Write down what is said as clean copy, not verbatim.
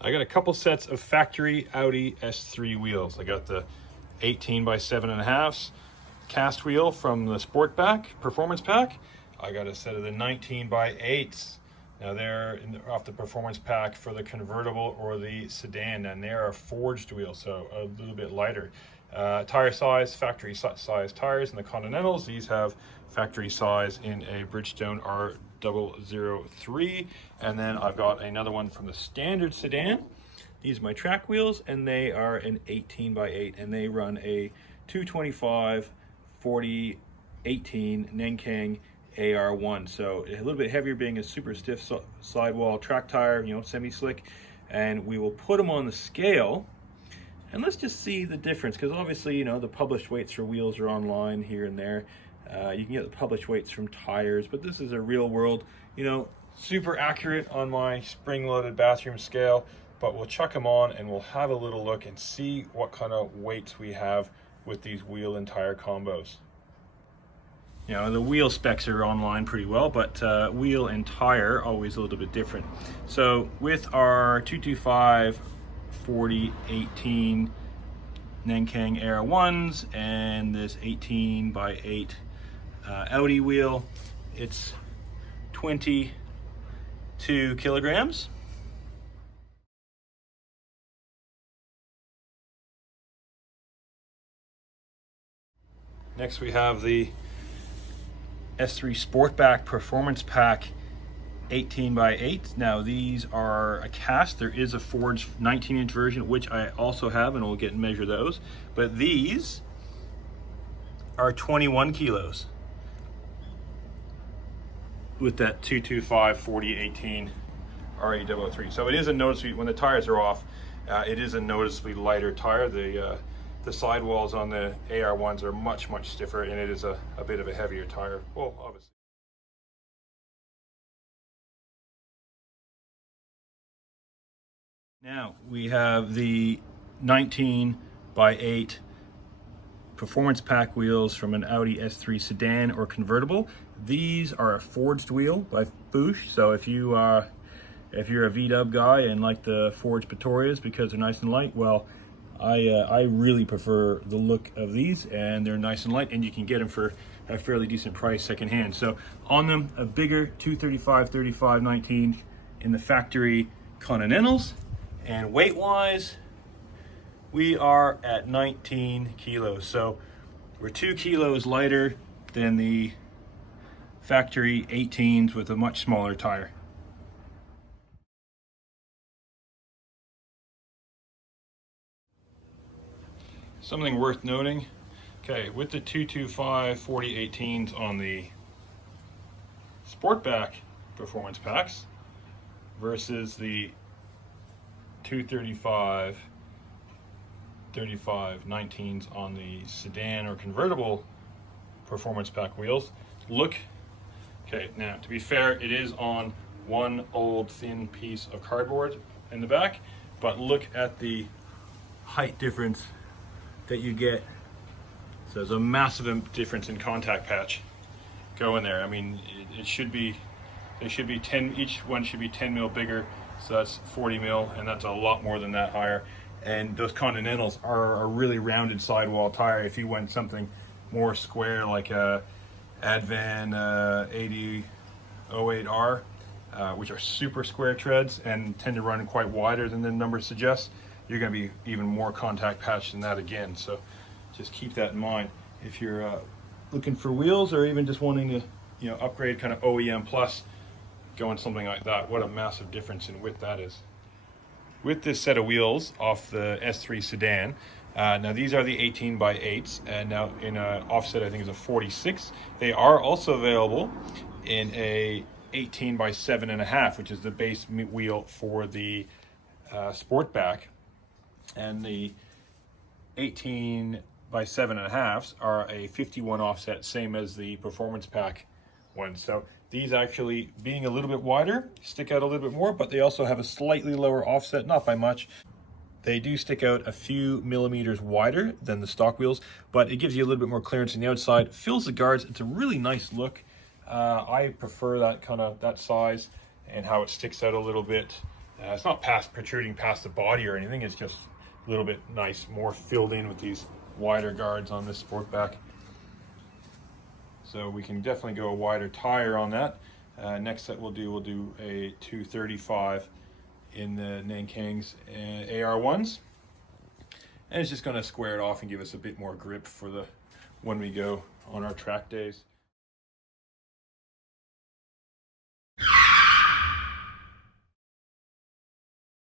I got a couple sets of factory Audi S3 wheels. I got the 18 by 7.5 cast wheel from the Sportback Performance Pack. I got a set of the 19 by 8s. Now they're off the Performance Pack for the convertible or the sedan, and they are forged wheels, so a little bit lighter. Tire size, factory size tires in the Continentals. These have factory size in a Bridgestone RE003. And then I've got another one from the standard sedan. These are my track wheels, and they are an 18 by 8, and they run a 225 40 18 Nankang AR1. So a little bit heavier, being a super stiff sidewall track tire, you know, semi-slick. And we will put them on the scale, and let's just see the difference, because obviously, you know, the published weights for wheels are online here and there. You can get the published weights from tires, but this is a real world, you know, super accurate on my spring-loaded bathroom scale. But we'll chuck them on and we'll have a little look and see what kind of weights we have with these wheel and tire combos. You know, the wheel specs are online pretty well, but wheel and tire always a little bit different. So with our 225 40 18 Nankang AR1s and this 18 by 8 Audi wheel, it's 22 kilograms. Next we have the S3 Sportback Performance Pack 18 by 8. Now these are a cast. There is a forged 19-inch version, which I also have, and we'll get and measure those. But these are 21 kilos with that 225 40 18 RE003. So it is a noticeably, when the tires are off, it is a noticeably lighter tire. The sidewalls on the AR1s are much stiffer, and it is a bit of a heavier tire. Well, obviously. Now we have the 19 by 8 Performance Pack wheels from an Audi S3 sedan or convertible. These are a forged wheel by Fuchs. So if you're a VW guy and like the forged Pretorias because they're nice and light, well, I really prefer the look of these, and they're nice and light, and you can get them for a fairly decent price secondhand. So on them, a bigger 235 35 19 in the factory Continentals, and weight wise we are at 19 kilos. So we're 2 kilos lighter than the factory 18s with a much smaller tire. Something worth noting, okay, with the 225 40 18s on the Sportback Performance Packs versus the 235 35 19s on the sedan or convertible Performance Pack wheels. Look, okay, now to be fair, it is on one old thin piece of cardboard in the back, but look at the height difference that you get. So there's a massive difference in contact patch going there. I mean, it should be, they should be 10, each one should be 10 mil bigger, so that's 40 mil, and that's a lot more than that higher. And those Continentals are a really rounded sidewall tire. If you went something more square like a Advan 8008R, which are super square treads and tend to run quite wider than the number suggests, you're going to be even more contact patch than that again. So just keep that in mind if you're looking for wheels, or even just wanting to, you know, upgrade kind of OEM plus, going something like that. What a massive difference in width that is. With this set of wheels off the S3 sedan, now these are the 18 by 8s, and now in a offset I think is a 46. They are also available in a 18 by 7.5, which is the base wheel for the Sportback. And the 18 by 7.5s are a 51 offset, same as the Performance Pack ones. So these actually, being a little bit wider, stick out a little bit more, but they also have a slightly lower offset, not by much. They do stick out a few millimeters wider than the stock wheels, but it gives you a little bit more clearance on the outside, fills the guards. It's a really nice look. I prefer that size and how it sticks out a little bit It's not protruding past the body or anything. It's just a little bit nice, more filled in with these wider guards on this Sportback. So we can definitely go a wider tire on that. Next set we'll do a 235 in the Nankang's AR1s. And it's just going to square it off and give us a bit more grip for when we go on our track days.